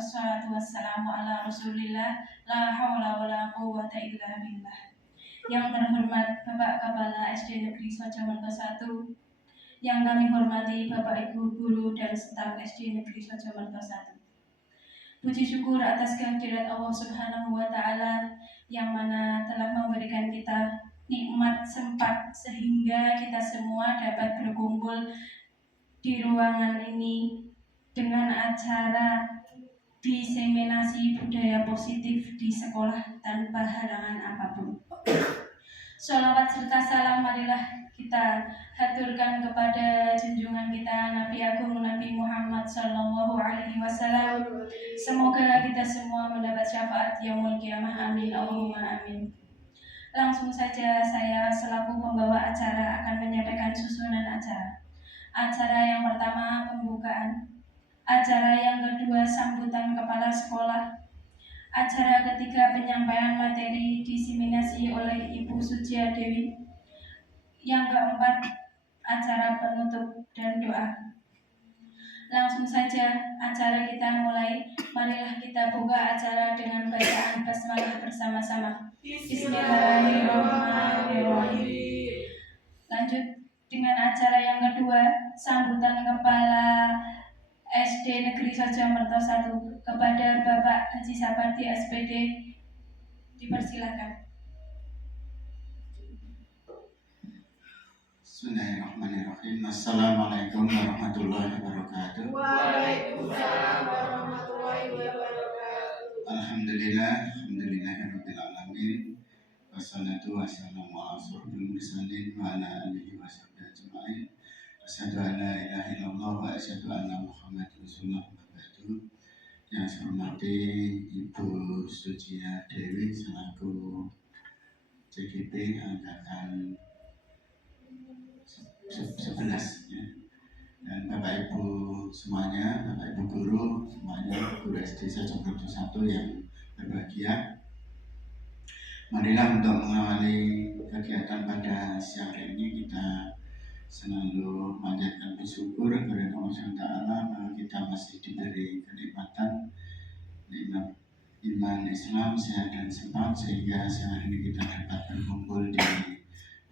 wassalatu wassalamu ala rasulillah, la hawla wa la quwwata illa billah. Yang terhormat Bapak Kepala SD Negeri Sojamerto 1, yang kami hormati Bapak Ibu Guru dan staf SD Negeri Sojamerto 1. Puji syukur atas kehadirat Allah Subhanahu wa Ta'ala yang mana telah memberikan kita nikmat sempat sehingga kita semua dapat berkumpul di ruangan ini dengan acara diseminasi budaya positif di sekolah tanpa halangan apapun. Sholawat serta salam marilah kita haturkan kepada junjungan kita Nabi Agung Nabi Muhammad Sallallahu Alaihi Wasallam. Semoga kita semua mendapat syafaat yaumul qiyamah. Amin Allahumma amin. Langsung saja saya selaku pembawa acara akan menyampaikan susunan acara. Acara yang pertama pembukaan, acara yang kedua sambutan kepala sekolah, acara ketiga penyampaian materi diseminasi oleh Ibu Sucia Dewi, yang keempat acara penutup dan doa. Langsung saja acara kita mulai. Marilah kita buka acara dengan bacaan basmalah bersama-sama. Bismillahirrahmanirrahim. Lanjut dengan acara yang kedua, sambutan kepala SD Negeri Sojamerto 1 kepada Bapak Haji Sapardi SPD, dipersilakan. Bismillahirrahmanirrahim. Assalamualaikum warahmatullahi wabarakatuh. Waalaikumsalam warahmatullahi wabarakatuh. Alhamdulillahirabbil alamin. Wassalatu wassalamu ala asyrofil mursalin wa ala alihi washabbihi ajmain. Asyhadu an la ilaha illallah wa asyhadu anna Muhammadar Rasulullah wa ba'du. Yang saya hormati Ibu Sucia Dewi selaku CGP angkatan 11 ya. Dan Bapak Ibu semuanya, Bapak Ibu guru semuanya, guru SD Sojamerto 1 yang berbahagia. Marilah untuk mengawali kegiatan pada siang hari ini kita selalu memanjatkan bersyukur kepada Allah SWT bahwa kita masih diberi kenikmatan nikmat iman Islam, sehat dan sempat sehingga siang hari ini kita dapat berkumpul di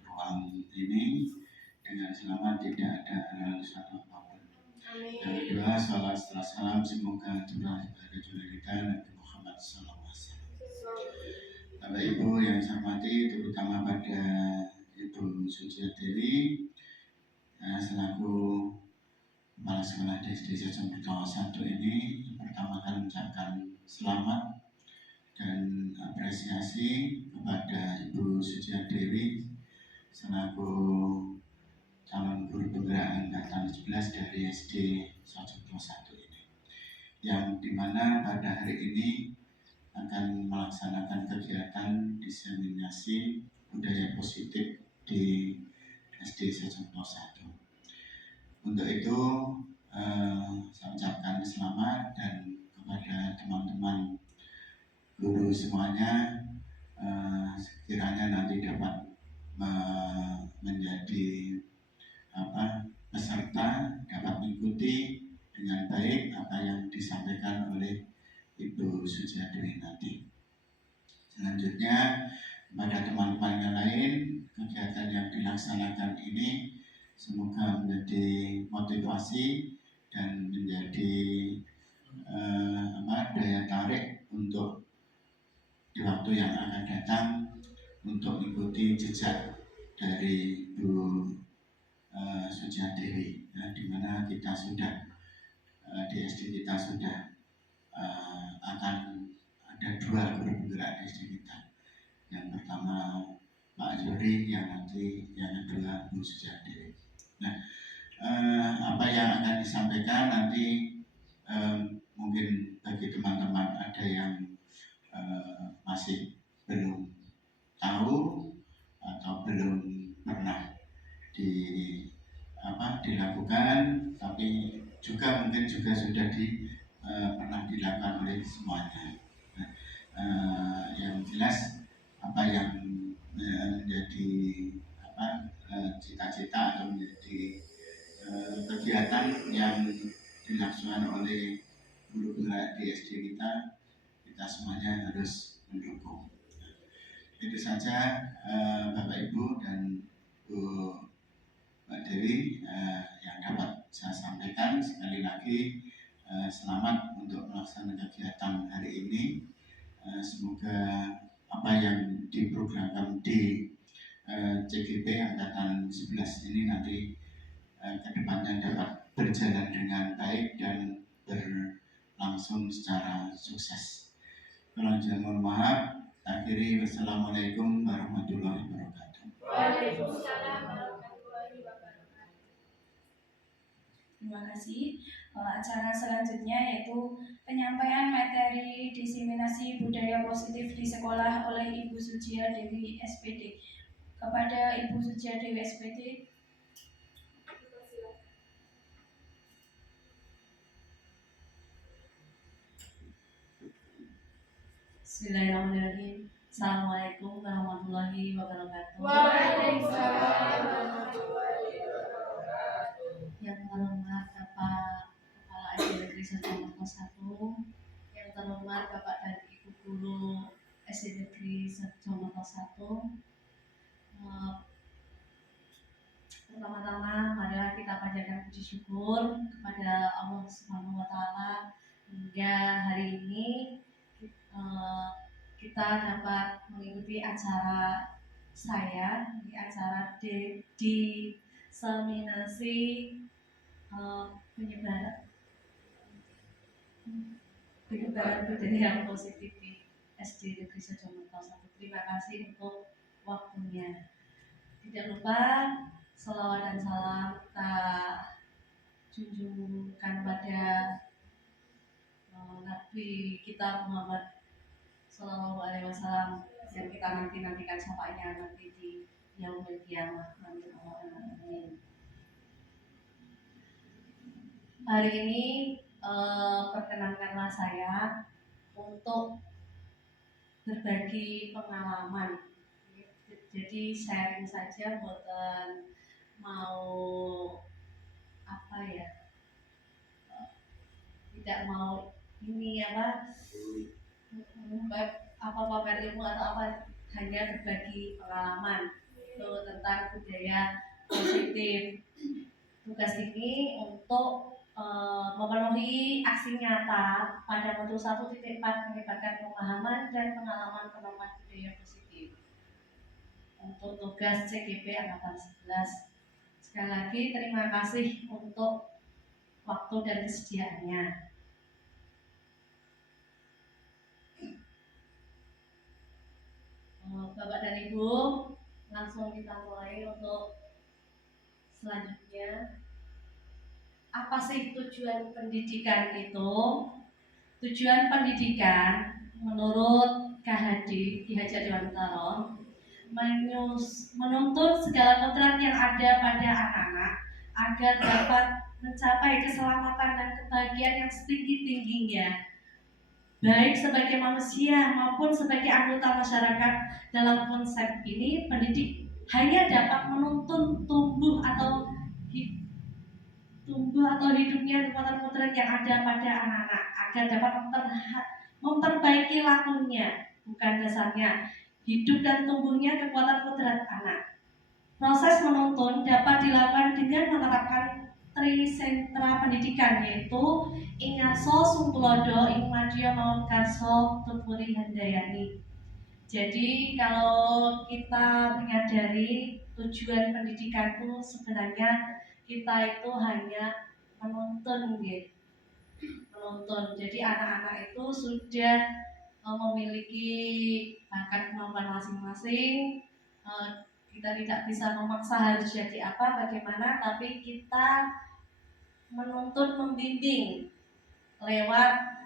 ruang ini dengan selamat, tidak ada hal satu apapun. Yang kedua, salat setelah salam semoga turun kepada junjungan kita Nabi Muhammad SAW. Bapak Ibu yang saya hormati, terutama pada Ibu Sucia Dewi selaku kepala sekolah SD Sojamerto 1 ini, yang pertama kali mengucapkan selamat dan apresiasi kepada Ibu Sucia Dewi selaku calon guru penggerak angkatan 11 dari SD Sojamerto 1 ini, yang dimana pada hari ini akan melaksanakan kegiatan diseminasi budaya positif di SD Sojamerto 1. Untuk itu saya ucapkan selamat dan kepada teman-teman guru semuanya, sekiranya nanti dapat menjadi peserta, dapat mengikuti dengan baik apa yang disampaikan oleh Ibu Sucia Dewi nanti. Selanjutnya kepada teman-teman yang lain, kegiatan yang dilaksanakan ini semoga menjadi motivasi dan menjadi daya tarik untuk di waktu yang akan datang untuk mengikuti jejak dari Ibu Sucia Dewi, di mana kita sudah di SD kita sudah akan ada 2 guru penggerak di SD kita. Yang pertama Pak Yuri, yang nanti yang kedua Bu Sucia Dewi. Nah, apa yang akan disampaikan nanti mungkin bagi teman-teman ada yang masih belum tahu atau belum pernah dilakukan, tapi juga mungkin juga sudah pernah dilakukan oleh semuanya. Yang jelas apa yang menjadi cita-cita atau menjadi kegiatan yang dilaksanakan oleh guru-guru di SD kita semuanya harus mendukung. Itu saja Bapak Ibu dan Bu Mbak Dewi yang dapat saya sampaikan. Sekali lagi selamat untuk melaksanakan kegiatan hari ini. Semoga apa yang diprogramkan di CGP Angkatan 11 ini nanti ke depannya dapat berjalan dengan baik dan berlangsung secara sukses. Kalau mohon maaf, akhiri wassalamualaikum warahmatullahi wabarakatuh. Waalaikumsalam warahmatullahi wabarakatuh. Terima kasih. Acara selanjutnya yaitu penyampaian materi diseminasi budaya positif di sekolah oleh Ibu Sucia Dewi SPD. Kepada Ibu Sucia Dewi SPD. Bismillahirrahmanirrahim. Assalamualaikum warahmatullahi wabarakatuh. Waalaikumsalam warahmatullahi wabarakatuh. Yang terhormat Bapak Kepala SD Negeri 1 yang terhormat Bapak dan Ibu Guru SD Negeri 1. Pertama-tama marilah kita panjatkan puji syukur kepada Allah Subhanahu wa Ta'ala hingga hari ini kita dapat mengikuti acara saya di acara diseminasi penyebaran budaya positif di SD Negeri Sejomorto 1. Terima kasih untuk waktunya. Tidak lupa selawat dan salam kita junjungkan pada Nabi kita Muhammad Sallallahu Alaihi Wasallam yang kita nantikan sapanya nanti di yaumil qiyamah. Amin. Hari ini perkenankanlah saya untuk berbagi pengalaman. Jadi sharing saja, buatan mau tidak mau ini pamer ilmu atau apa, hanya berbagi pengalaman tentang budaya positif. Tugas ini untuk memenuhi aksi nyata pada modul 1.4 menyebarkan pemahaman dan pengalaman penerapan budaya positif untuk tugas CGP Angkatan 11. Sekali lagi terima kasih untuk waktu dan kesediaannya. Bapak dan Ibu, langsung kita mulai untuk selanjutnya. Apa sih tujuan pendidikan itu? Tujuan pendidikan menurut KHD, Ki Hajar Dewantara, menuntut segala kodrat yang ada pada anak-anak agar dapat mencapai keselamatan dan kebahagiaan yang setinggi-tingginya, baik sebagai manusia maupun sebagai anggota masyarakat. Dalam konsep ini, pendidik hanya dapat menuntun tumbuh atau hidupnya kekuatan kodrat yang ada pada anak-anak agar dapat memperbaiki lakunya, bukan dasarnya hidup dan tumbuhnya kekuatan kodrat anak. Proses menuntun dapat dilakukan dengan menerapkan trisentra pendidikan, yaitu ing ngaso sungtulodo, ing madya maun karso tuturi handayani. Jadi kalau kita menyadari tujuan pendidikan itu sebenarnya kita itu hanya menuntun. Jadi anak-anak itu sudah memiliki bakat kemampuan masing-masing. Kita tidak bisa memaksa harus jadi apa, bagaimana, tapi kita menuntun, membimbing lewat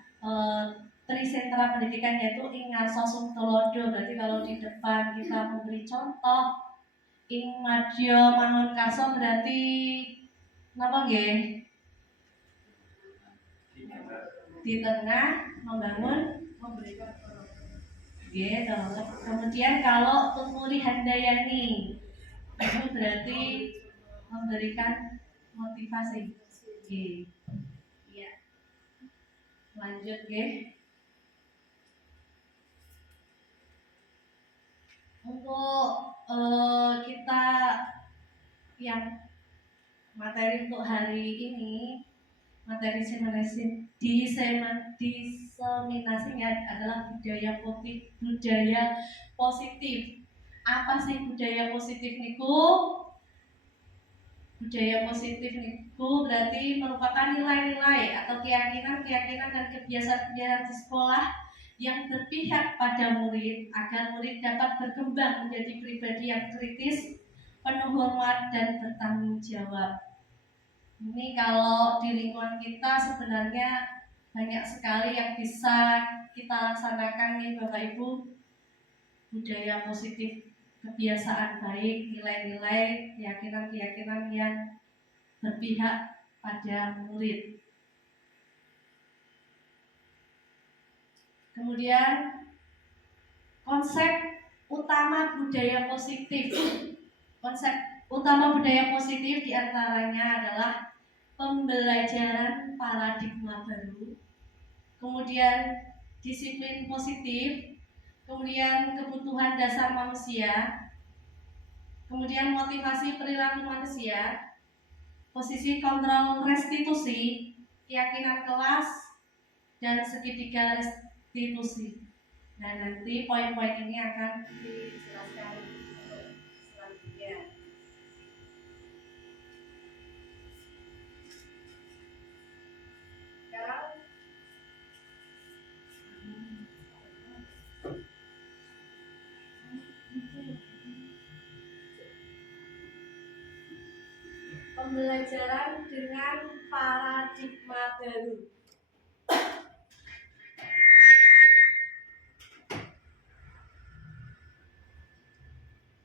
trisentra pendidikan, yaitu ing ngarsa sungtulodo. Berarti kalau di depan kita memberi contoh, ing madya mangun karso berarti napa nggih? Di tengah membangun, memberikan gitu. Kemudian kalau tuturi handayani itu berarti memberikan motivasi. Ya. Lanjut nggih. Untuk kita yang materi untuk hari ini, materi diseminasinya adalah budaya positif. Apa sih budaya positif niku? Budaya positif niku berarti merupakan nilai-nilai atau keyakinan-keyakinan dan kebiasaan-kebiasaan di sekolah yang berpihak pada murid agar murid dapat berkembang menjadi pribadi yang kritis, penuh hormat dan bertanggung jawab. Ini kalau di lingkungan kita sebenarnya banyak sekali yang bisa kita laksanakan nih Bapak Ibu. Budaya positif, kebiasaan baik, nilai-nilai, keyakinan-keyakinan yang berpihak pada murid. Kemudian konsep utama budaya positif. Konsep utama budaya positif diantaranya adalah pembelajaran paradigma baru, kemudian disiplin positif, kemudian kebutuhan dasar manusia, kemudian motivasi perilaku manusia, posisi kontrol restitusi, keyakinan kelas, dan segitiga restitusi. Nah, nanti poin-poin ini akan dijelaskan untuk selanjutnya. Sekarang pembelajaran dengan paradigma baru.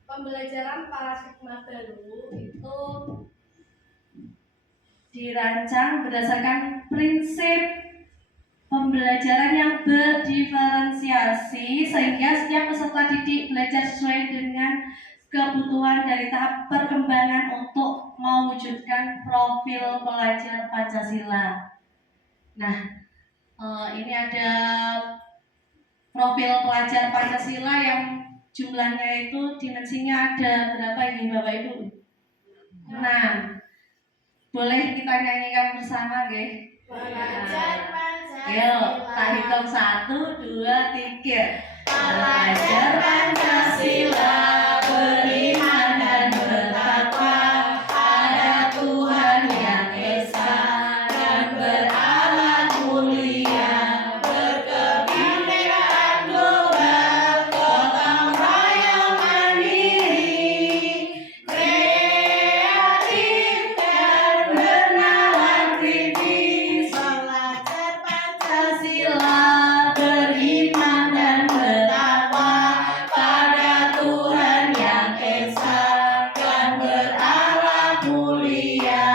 Pembelajaran paradigma baru itu dirancang berdasarkan prinsip pembelajaran yang berdiferensiasi sehingga setiap peserta didik belajar sesuai dengan kebutuhan dari tahap perkembangan untuk mewujudkan profil pelajar Pancasila. Nah, ini ada profil pelajar Pancasila yang jumlahnya itu dimensinya ada berapa ini Bapak Ibu? 6. Boleh kita nyanyikan bersama nggih? Pelajar Ayo, tak hitung 1, 2, 3. Pelajar Pancasila beriman dan bertakwa pada Tuhan yang Esa dan berakhlak mulia, berkebinekaan global, gotong royong mandiri, kreatif dan bernalar kritis. Pelajar Pancasila beriman dan bertakwa pada Tuhan yang Esa dan berakhlak mulia,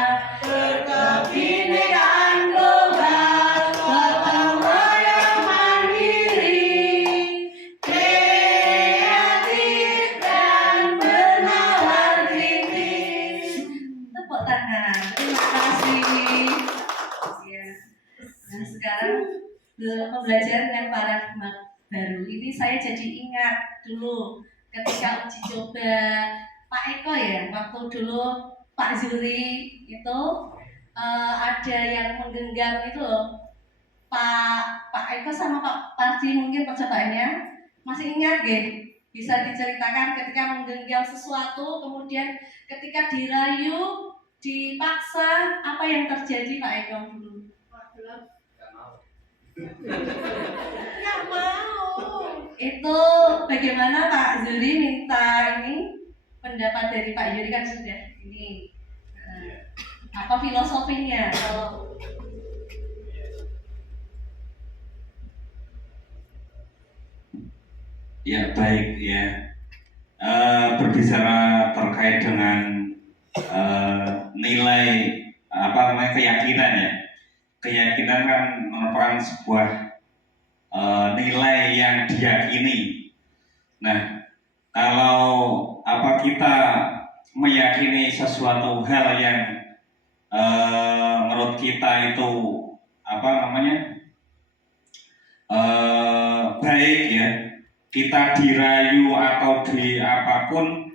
berkebinekaan global, gotong royong mandiri, kreatif dan bernalar kritis. Tepuk tangan. Terima kasih. Ya. Nah, sekarang pembelajaran dengan paradigma baru ini saya jadi ingat dulu ketika uji coba Pak Eko ya, waktu dulu Pak Zuri itu ada yang menggenggam itu loh. Pak Eko sama Pak Pardi mungkin percobaannya masih ingat gak? Bisa diceritakan ketika menggenggam sesuatu kemudian ketika dirayu dipaksa apa yang terjadi Pak Eko dulu? Nggak mau. Itu bagaimana Pak Zuri minta ini pendapat dari Pak Yuri kan sudah ini apa filosofinya kalau ya baik ya. Berbicara terkait dengan nilai apa namanya keyakinan ya. Keyakinan kan merupakan sebuah nilai yang diyakini. Nah, kalau apa kita meyakini sesuatu hal yang menurut kita itu apa namanya baik ya, kita dirayu atau di apapun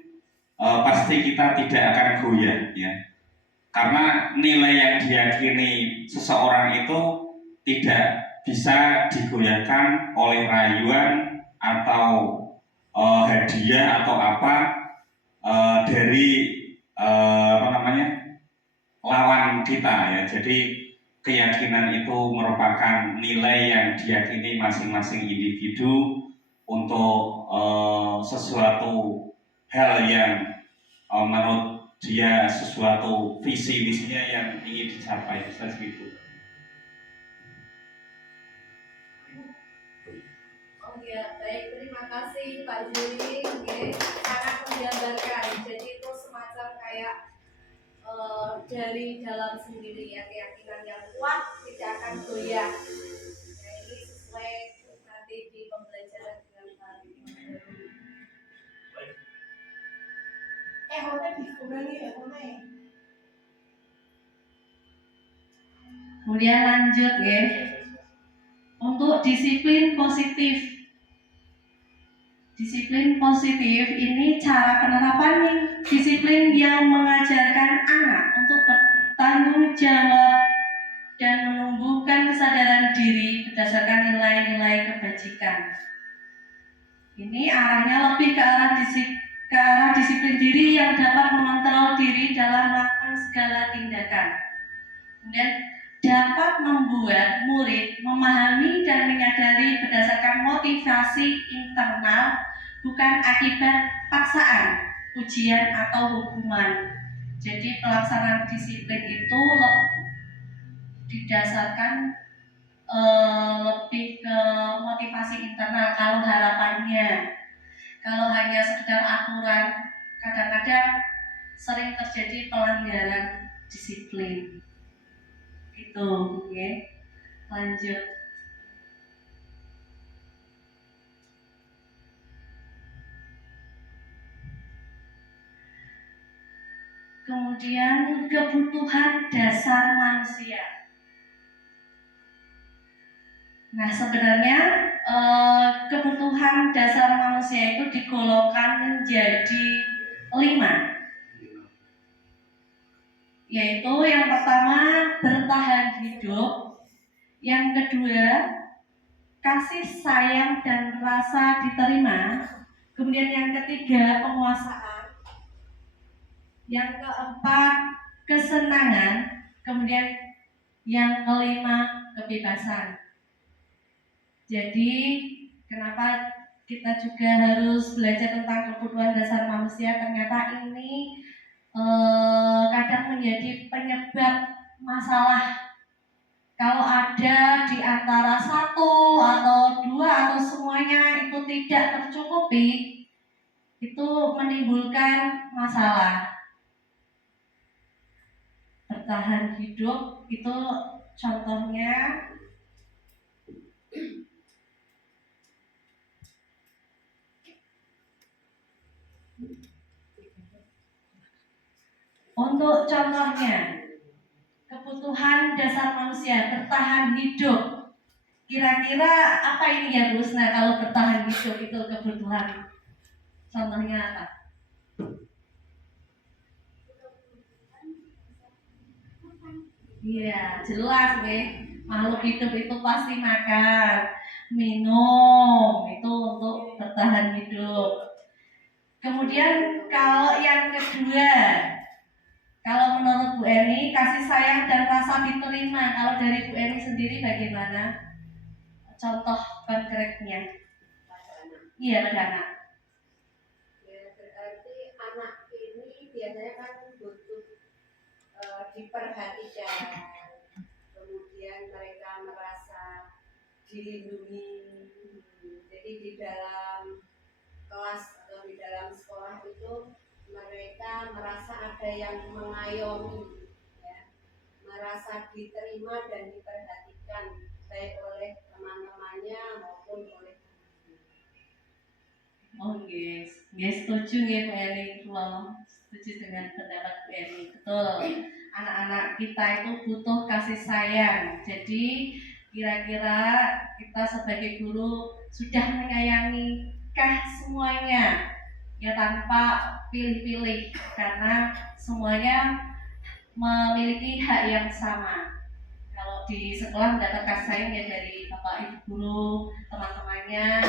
pasti kita tidak akan goyah ya, karena nilai yang diyakini seseorang itu tidak bisa digoyahkan oleh rayuan atau hadiah atau apa dari lawan kita ya. Jadi keyakinan itu merupakan nilai yang diyakini masing-masing individu untuk sesuatu hal yang menurut dia sesuatu visi-visinya yang ingin dicapai seperti itu. Oh ya, baik, terima kasih Pak Juri, sangat menggambarkan. Jadi itu semacam kayak dari dalam sendiri ya, keyakinan yang kuat tidak akan goyah. Nah, ini sesuai nanti di pembelajaran dengan hal ini. Kemudian lanjut ya. Untuk disiplin positif. Disiplin positif ini cara penerapan disiplin yang mengajarkan anak untuk bertanggung jawab dan menumbuhkan kesadaran diri berdasarkan nilai-nilai kebajikan. Ini arahnya lebih ke arah disiplin diri yang dapat mengontrol diri dalam melakukan segala tindakan. Kemudian dapat membuat murid memahami dan menyadari berdasarkan motivasi internal, bukan akibat paksaan, ujian atau hukuman. Jadi pelaksanaan disiplin itu didasarkan lebih ke motivasi internal. Kalau harapannya, kalau hanya sekedar aturan, kadang-kadang sering terjadi pelanggaran disiplin. Itu, oke. Lanjut. Kemudian kebutuhan dasar manusia. Nah, sebenarnya kebutuhan dasar manusia itu digolongkan menjadi 5. Yaitu yang pertama bertahan hidup, yang kedua kasih sayang dan rasa diterima, kemudian yang ketiga penguasaan, yang keempat kesenangan, kemudian yang kelima kebebasan. Jadi kenapa kita juga harus belajar tentang kebutuhan dasar manusia? Ternyata ini kadang menjadi penyebab masalah. Kalau ada di antara 1 atau 2 atau semuanya itu tidak tercukupi, itu menimbulkan masalah. Bertahan hidup itu contohnya untuk contohnya kebutuhan dasar manusia bertahan hidup. Kira-kira apa ini ya Bu Husna kalau bertahan hidup itu kebutuhan? Contohnya apa? Iya, jelas nih. Makhluk hidup itu pasti makan, minum, itu untuk bertahan hidup. Kemudian kalau yang kedua, kalau menurut Bu Eni, kasih sayang dan rasa diterima. Kalau dari Bu Eni sendiri bagaimana? Contoh konkretnya. Iya, pada anak. Ya, berarti anak ini biasanya kan butuh diperhatikan, kemudian mereka merasa dilindungi. Jadi di dalam kelas atau di dalam sekolah itu mereka merasa ada yang mengayomi, ya, merasa diterima dan diperhatikan baik oleh teman-temannya maupun oleh Oh yes, setuju ya Bu Eni. Setuju dengan pendapat Bu Eni. Betul. Anak-anak kita itu butuh kasih sayang. Jadi Kira-kira kita sebagai guru sudah menyayangikah semuanya? Ya tanpa pilih-pilih, karena semuanya memiliki hak yang sama. Kalau di sekolah mendapat kasih sayang ya dari bapak ibu guru, teman-temannya,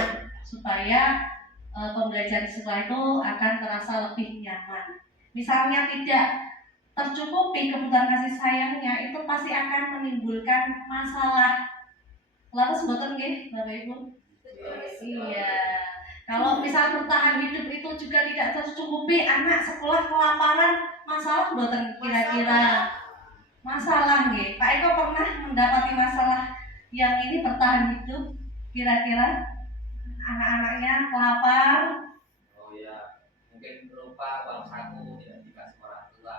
supaya pembelajaran di sekolah itu akan terasa lebih nyaman. Misalnya tidak tercukupi kebutuhan kasih sayangnya, itu pasti akan menimbulkan masalah. Lalu sebutan nggih, Bapak Ibu? Iya. Kalau misal bertahan hidup itu juga tidak tercukupi, anak sekolah kelaparan, masalah buatan kira-kira. Masalah nggih. Pak Eko pernah mendapati masalah yang ini bertahan hidup kira-kira anak-anaknya kelapar. Oh ya, mungkin berupa uang saku tidak dikasih orang tua.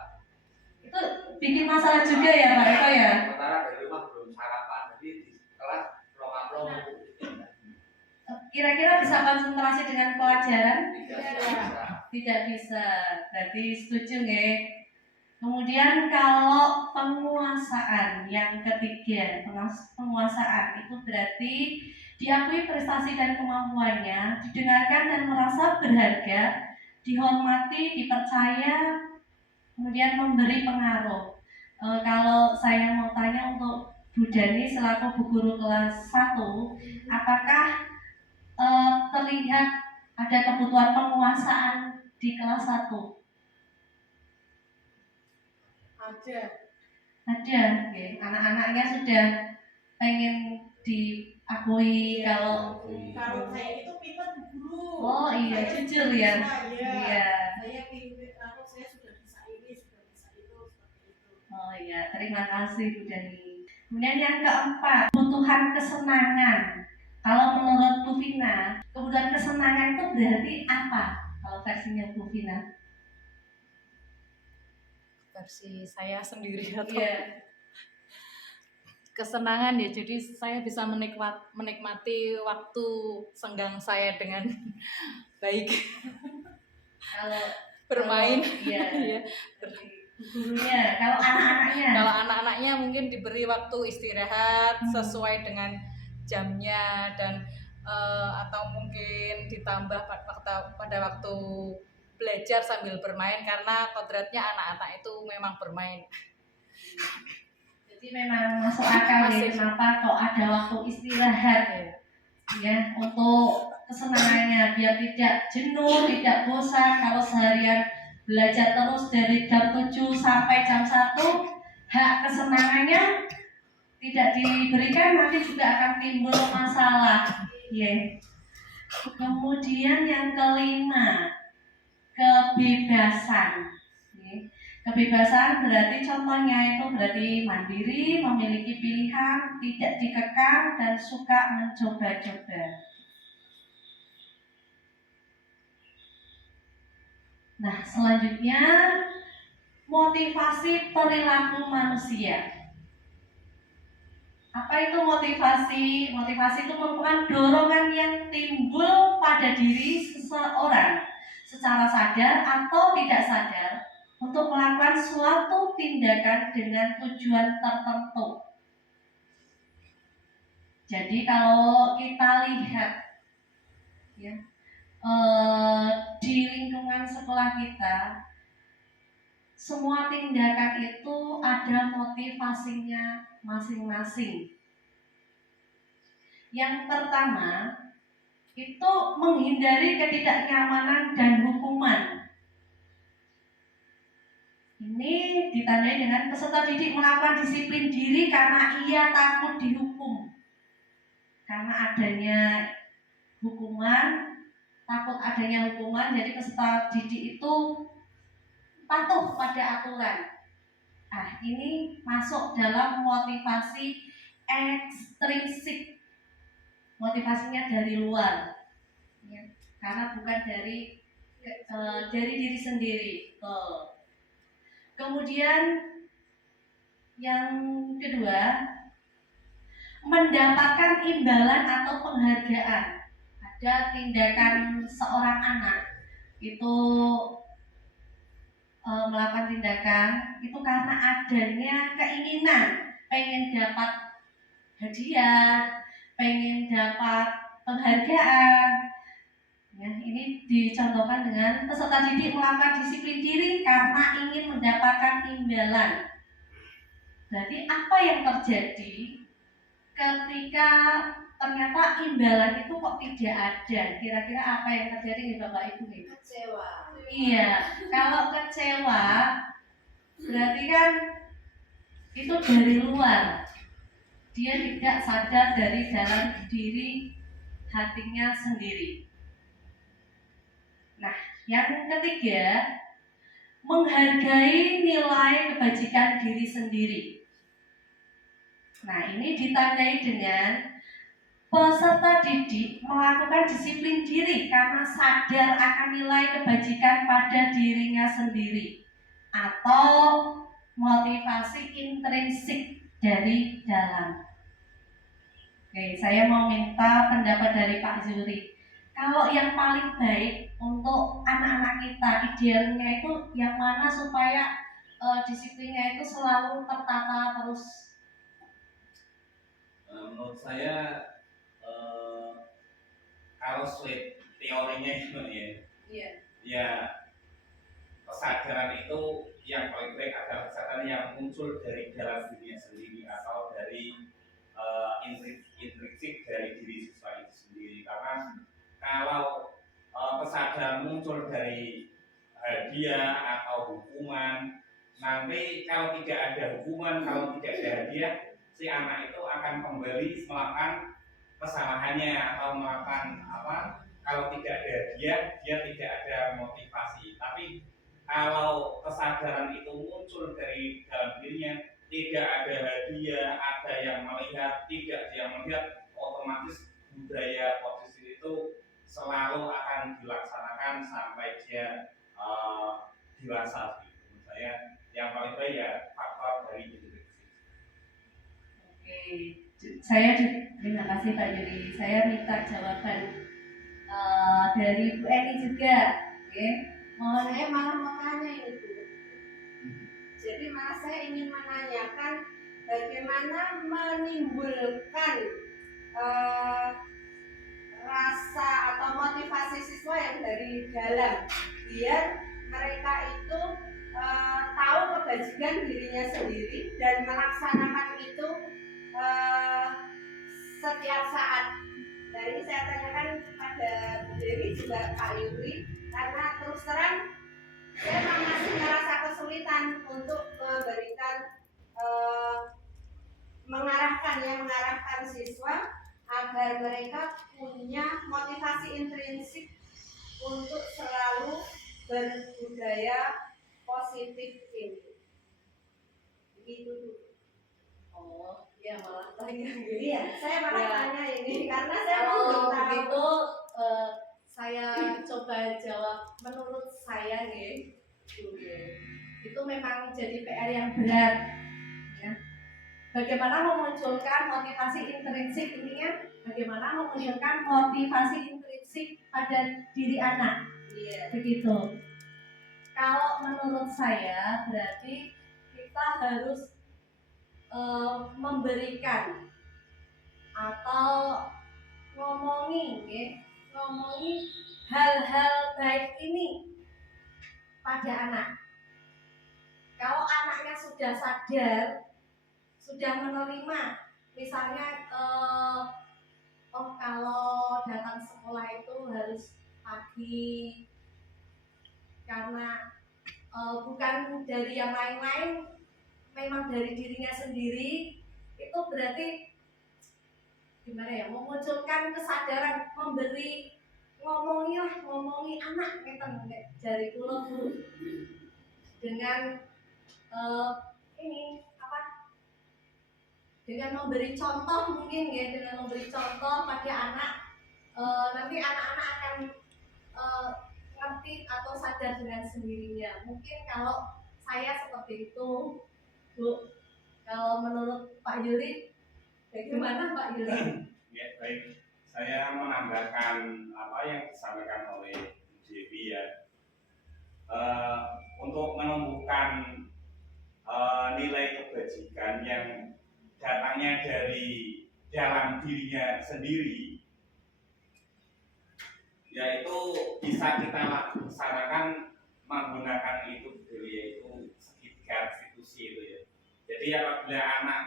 Itu bikin masalah juga ya Pak Eko ya? Sementara dari rumah belum sarapan, jadi di kelas promo-promo. Kira-kira bisa konsentrasi dengan pelajaran? Tidak bisa. Tidak bisa. Berarti setuju nggih? Kemudian kalau penguasaan yang ketiga, penguasaan itu berarti diakui prestasi dan kemampuannya, didengarkan dan merasa berharga, dihormati, dipercaya, kemudian memberi pengaruh. Kalau saya mau tanya untuk Bu Dani selaku Bu Guru kelas 1, apakah terlihat ada kebutuhan penguasaan di kelas 1? Ada, okay. Anak-anaknya sudah pengen diakui kalau saya itu pintar guru. Oh iya, Saya jujur ya. Iya. Saya pintar, saya sudah bisa ini, sudah bisa itu, seperti itu. Oh iya, terima kasih Bu Dani. Kemudian yang keempat, kebutuhan kesenangan. Kalau menurut Bu Vina, kebutuhan kesenangan itu berarti apa? Kalau versinya Bu Vina? Versi saya sendiri atau Iya. kesenangan ya, jadi saya bisa menikmati waktu senggang saya dengan baik. Kalau Bermain. Iya. Iya. Gurunya, kalau anak-anaknya. Kalau anak-anaknya mungkin diberi waktu istirahat sesuai dengan jamnya dan atau mungkin ditambah pada waktu belajar sambil bermain, karena kodratnya anak-anak itu memang bermain. Jadi memang masuk akal ya, kenapa kok ada waktu istirahat ya untuk kesenangannya, biar tidak jenuh, tidak bosan. Kalau seharian belajar terus dari jam 7 sampai jam 1, hak kesenangannya tidak diberikan, nanti juga akan timbul masalah ya. Kemudian yang kelima, kebebasan. Kebebasan berarti contohnya itu berarti mandiri, memiliki pilihan, tidak dikekang, dan suka mencoba-coba. Nah, selanjutnya motivasi perilaku manusia. Apa itu motivasi? Motivasi itu merupakan dorongan yang timbul pada diri seseorang secara sadar atau tidak sadar untuk melakukan suatu tindakan dengan tujuan tertentu. Jadi kalau kita lihat ya, di lingkungan sekolah kita, semua tindakan itu ada motivasinya masing-masing. Yang pertama itu menghindari ketidaknyamanan dan hukuman. Ini ditandai dengan peserta didik melakukan disiplin diri karena ia takut dihukum. Karena adanya hukuman, takut adanya hukuman, jadi peserta didik itu patuh pada aturan. Ini masuk dalam motivasi ekstrinsik. Motivasinya dari luar. Ya, karena bukan dari diri sendiri. Kemudian yang kedua, mendapatkan imbalan atau penghargaan. Ada tindakan seorang anak itu melakukan tindakan itu karena adanya keinginan pengen dapat hadiah, pengen dapat penghargaan. Ya, ini dicontohkan dengan peserta didik melakukan disiplin diri karena ingin mendapatkan imbalan. Berarti apa yang terjadi ketika ternyata imbalan itu kok tidak ada? Kira-kira apa yang terjadi nih Bapak Ibu nih? Kecewa. Iya, kalau kecewa berarti kan itu dari luar. Dia tidak sadar dari dalam diri hatinya sendiri. Nah, yang ketiga, menghargai nilai kebajikan diri sendiri. Nah, ini ditandai dengan peserta didik melakukan disiplin diri karena sadar akan nilai kebajikan pada dirinya sendiri atau motivasi intrinsik dari dalam. Oke, saya mau minta pendapat dari Pak Zuri. Kalau yang paling baik untuk anak-anak kita, idealnya itu yang mana supaya disiplinnya itu selalu tertata terus? Menurut saya kalau sulit teorinya itu Iya. ya kesadaran itu yang paling baik adalah kesadaran yang muncul dari dalam dirinya sendiri atau dari intrinsik dari diri siswa itu sendiri. Karena kalau kesadaran muncul dari hadiah atau hukuman, nanti kalau tidak ada hukuman, kalau tidak ada hadiah, si anak itu akan kembali melakukan kesalahannya atau melakukan apa? Kalau tidak ada hadiah, dia tidak ada motivasi. Tapi kalau kesadaran itu muncul dari dalam dirinya, tidak ada hadiah, ada yang melihat, tidak dia melihat, otomatis budaya posisi itu selalu akan dilaksanakan sampai dia dewasa. Menurut saya yang paling baik ya faktor dari diri. Oke, saya terima kasih Pak Yuri. Saya minta jawaban dari Bu Eni juga. Oke, mohon Saya malah mau tanya ini Bu. Jadi malah saya ingin menanyakan bagaimana menimbulkan rasa atau motivasi siswa yang dari dalam biar mereka itu tahu kebajikan dirinya sendiri dan melaksanakan itu setiap saat. Nah ini saya tanyakan pada Bu Dewi juga Pak Yuri karena terus terang saya masih merasa kesulitan untuk memberikan mengarahkan siswa agar mereka punya motivasi intrinsik untuk selalu berbudaya positif ini. Begitu. Oh, ya malah tanya. Iya, saya malah Ya. tanya ini karena saya Kalau belum tahu. begitu saya coba jawab menurut saya nih. itu memang jadi PR yang berat. Ya. Bagaimana memunculkan motivasi intrinsik ini ya? Bagaimana memunculkan motivasi intrinsik pada diri anak? Iya. Begitu. Kalau menurut saya berarti kita harus memberikan atau ngomongin hal-hal baik ini pada anak. Kalau anaknya sudah sadar, sudah menerima, misalnya kalau datang sekolah itu harus pagi karena bukan dari yang lain-lain, memang dari dirinya sendiri, itu berarti gimana ya, memunculkan kesadaran, ngomongi anak ngeten jari kula Bu dengan dengan memberi contoh mungkin ya, dengan memberi contoh pada anak, nanti anak-anak akan ngerti atau sadar dengan sendirinya. Mungkin kalau saya seperti itu Bu. Kalau menurut Pak Yuri bagaimana Pak Yuri? Ya, baik. Saya menambahkan apa yang disampaikan oleh Dewi ya. Untuk menumbuhkan nilai kebajikan yang datangnya dari dalam dirinya sendiri, yaitu bisa kita laksanakan menggunakan itu yaitu segitiga restitusi itu ya. Jadi apabila anak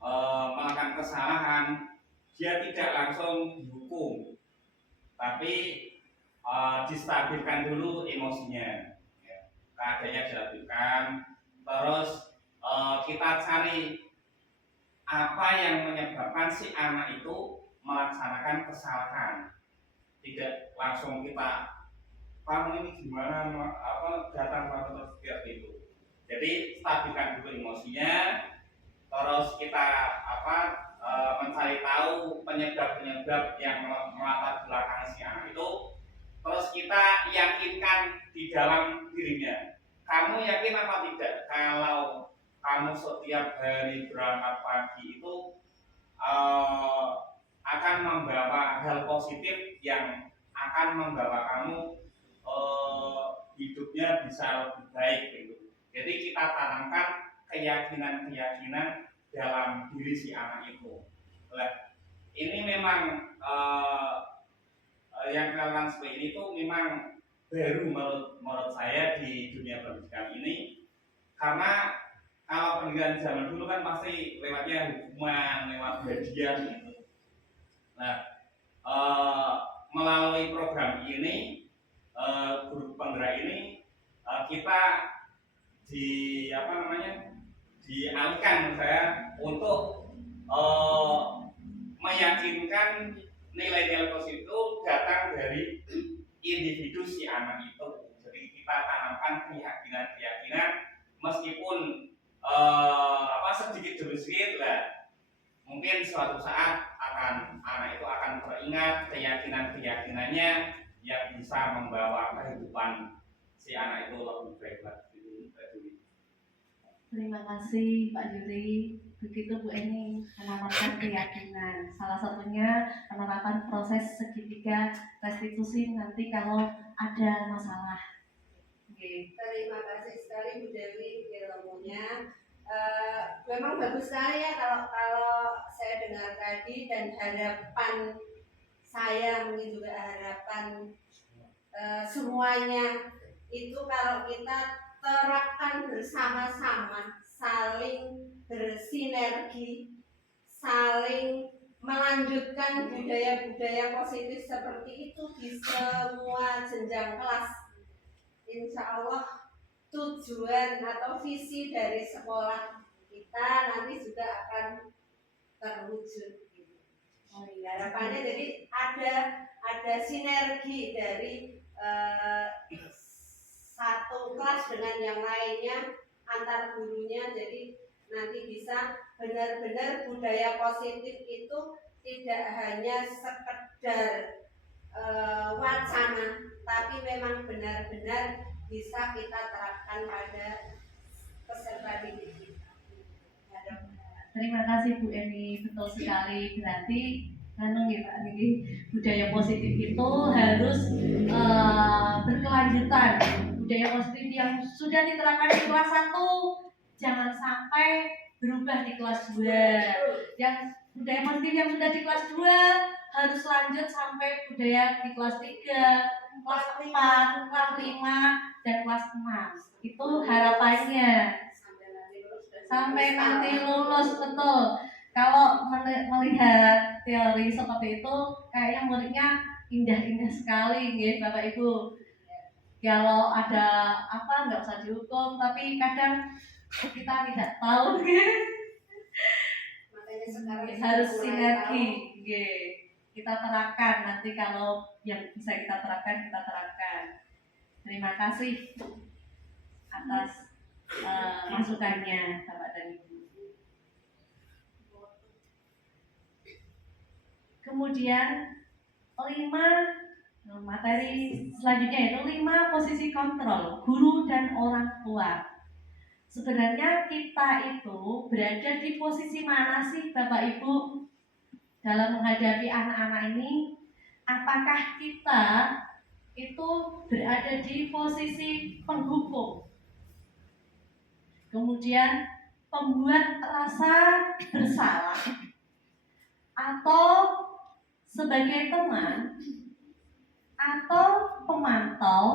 melakukan kesalahan, dia tidak langsung dihukum, tapi distabilkan dulu emosinya, ya. Keadaannya dilakukan, terus kita cari apa yang menyebabkan si anak itu melaksanakan kesalahan. Tidak langsung kita, kamu ini gimana, datang terus seperti itu. Jadi stabilkan dulu emosinya, terus kita mencari tahu penyebab-penyebab yang melatar belakangi si anak itu, terus kita yakinkan di dalam dirinya. Kamu yakin apa tidak kalau kamu setiap hari berangkat pagi itu akan membawa hal positif yang akan membawa kamu hidupnya bisa lebih baik gitu. Jadi kita tanamkan keyakinan-keyakinan dalam diri si anak itu. Nah, ini memang yang dilakukan seperti ini tuh memang baru menurut saya di dunia pendidikan ini, karena kalau pendidikan zaman dulu kan pasti lewatnya hukuman, lewat hadiah gitu. Nah, melalui program ini, guru penggerak ini, kita dialihkan menurut saya untuk meyakinkan nilai-nilai positif itu datang dari individu si anak itu. Jadi kita tanamkan keyakinan-keyakinan meskipun sedikit demi sedikit lah, mungkin suatu saat anak itu akan teringat keyakinan-keyakinannya yang bisa membawa kehidupan si anak itu lebih baik lagi. Terima kasih Pak Juri. Begitu Bu Eni menanamkan keyakinan. Salah satunya menerapkan proses segitiga restitusi nanti kalau ada masalah. Oke. Terima kasih sekali Bu Dewi ilmunya. Memang bagus sekali ya kalau saya dengar tadi, dan harapan saya mungkin juga harapan semuanya itu kalau kita terapkan bersama-sama, saling bersinergi, saling melanjutkan budaya-budaya positif seperti itu di semua jenjang kelas. Insya Allah tujuan atau visi dari sekolah kita nanti juga akan terwujud. Harapannya jadi ada sinergi dari satu kelas dengan yang lainnya, antar gurunya, jadi nanti bisa benar-benar budaya positif itu tidak hanya sekedar wacana, tapi memang benar-benar bisa kita terapkan pada peserta didik kita. Terima kasih Bu Eni, betul sekali. Berarti budaya positif itu harus berkelanjutan. Budaya positif yang sudah diterapkan di kelas 1 jangan sampai berubah di kelas 2. Yang budaya positif yang sudah di kelas 2 harus lanjut sampai budaya di kelas 3, kelas 4, kelas 5, dan kelas 6. Itu harapannya. Sampai nanti lulus, betul. Kalau melihat teori seperti itu, kayaknya muridnya indah-indah sekali, ya Bapak Ibu. Kalau ada apa nggak usah dihukum, tapi kadang kita tidak tahu. Makanya sekarang harus sinergi. Kita terapkan, nanti kalau yang bisa kita terapkan, kita terapkan. Terima kasih atas masukannya Bapak dan Ibu. Kemudian 5 materi selanjutnya itu 5 posisi kontrol guru dan orang tua. Sebenarnya kita itu berada di posisi mana sih Bapak Ibu dalam menghadapi anak-anak ini? Apakah kita itu berada di posisi penghukum, kemudian pembuat rasa bersalah, sebagai teman atau pemantau,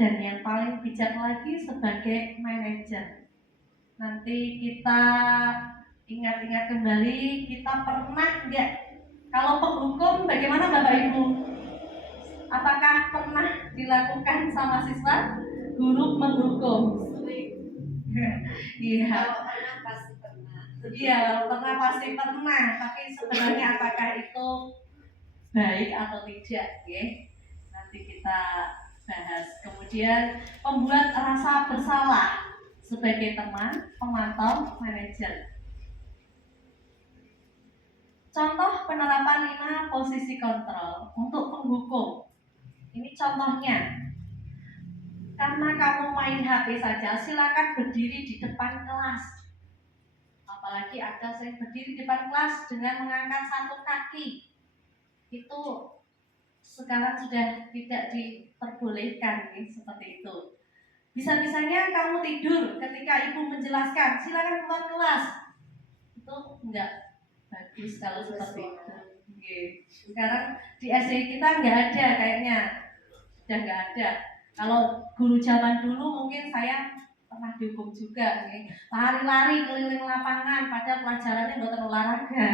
dan yang paling bijak lagi sebagai manajer. Nanti kita ingat-ingat kembali, kita pernah nggak, kalau penghukum bagaimana Bapak Ibu? Apakah pernah dilakukan sama siswa? Guru menghukum? Iya. Kalau pernah pasti pernah. Iya, kalau pernah pasti pernah. Tapi sebenarnya apakah itu baik atau tidak? Ya? Nanti kita bahas. Kemudian membuat rasa bersalah sebagai teman, pemantau, manajer. Contoh penerapan 5 posisi kontrol untuk penghukum. Ini contohnya. Karena kamu main HP saja, silakan berdiri di depan kelas. Apalagi ada yang berdiri di depan kelas dengan mengangkat satu kaki. Itu sekarang sudah tidak diperbolehkan nih, seperti itu. Bisa-bisanya kamu tidur ketika ibu menjelaskan, silakan keluar kelas. Itu enggak bagus kalau seperti itu. Sekarang di SD kita enggak ada kayaknya, sudah enggak ada. Kalau guru zaman dulu mungkin saya pernah dihukum juga nih. Lari-lari keliling lapangan padahal pelajarannya buat olahraga.